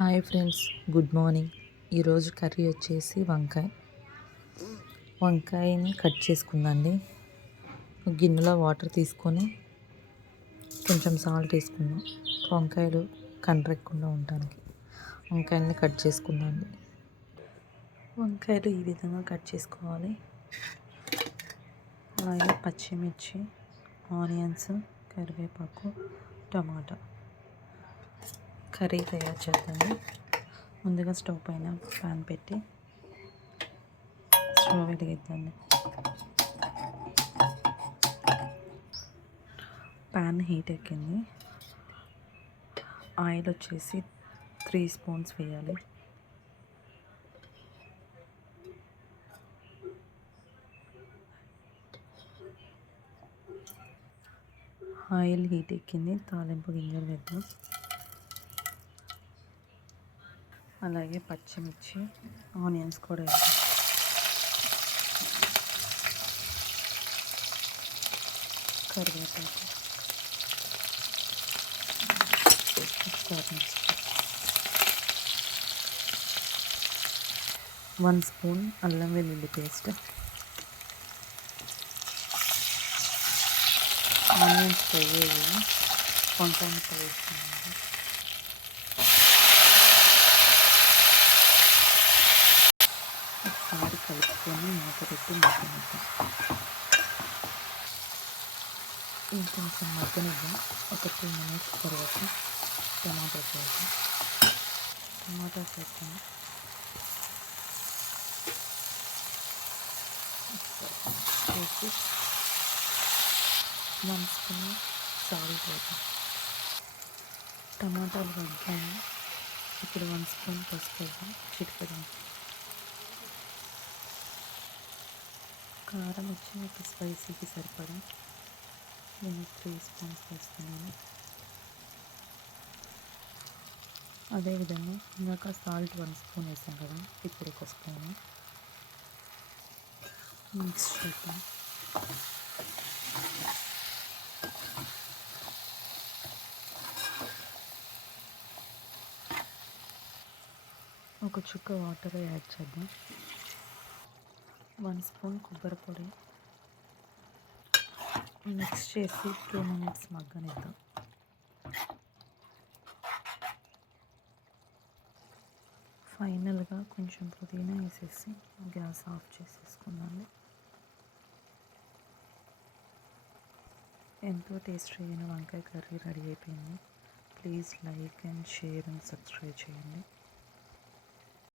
Hi friends, good morning. ఈరోజు curry వచ్చేసి వంకాయని కట్ చేసుకుందండి. గిన్నెలో వాటర్ తీసుకొని కొంచెం సాల్ట్ వేసుకుందాం. వంకాయలు కండ్రెక్కకుండా ఉండడానికి వంకాయల్ని కట్ చేసుకుందండి. వంకాయలు ఈ విధంగా కట్ చేసుకోవాలి. అలాగే పచ్చిమిర్చి, ఆనియన్స్, కరివేపాకు, టమాటా. కర్రీ తయారు చేద్దాము. ముందుగా స్టవ్ పైన ప్యాన్ పెట్టి స్టవ్ వెలిగిద్దాము. ప్యాన్ హీట్ ఎక్కింది. ఆయిల్ వచ్చేసి 3 స్పూన్స్ వేయాలి. ఆయిల్ హీట్ ఎక్కింది. తాలింపు గింజలు వేద్దాం. అలాగే పచ్చిమిర్చి, ఆనియన్స్ కూడా వేద్దాం. కరివేపాకు, 1 స్పూన్ అల్లం వెల్లుల్లి పేస్ట్. ఆనియన్స్ ఫ్రై అయ్యి వంకాయ ముక్కలు వేసుకున్నాము. ఒకసారి కలుపుకొని మూత పెట్టి మగ్గనిద్దాం. ఇంకొంచెం మగ్గనిద్దాం. ఒక 2 మినిట్స్ తర్వాత టమాటో వేద్దాం. వేసి 1 స్పూన్ సాల్ట్ వేద్దాం. టమాటాలు వేద్దాము. ఇప్పుడు 1 స్పూన్ పసుపు వేద్దాం. చిటికెడు కారం వచ్చి మీకు స్పైసీకి సరిపడా నేను 3 స్పూన్స్ వేస్తున్నాను. అదేవిధంగా ఇందాక సాల్ట్ 1 స్పూన్ వేసాం కదా, ఇప్పుడు 1 స్పూన్ మిక్స్ చేద్దాం. ఒక చుక్క వాటర్ యాడ్ చేద్దాం. 1 స్పూన్ కొబ్బరి పొడి మిక్స్ చేసి 2 మినిట్స్ మగ్గనిద్దాం. ఫైనల్గా కొంచెం పుదీనా వేసేసి గ్యాస్ ఆఫ్ చేసేసుకుందాము. ఎంతో టేస్టీ అయిన వంకాయ కర్రీ రెడీ అయిపోయింది. Please like and share and subscribe చేయండి.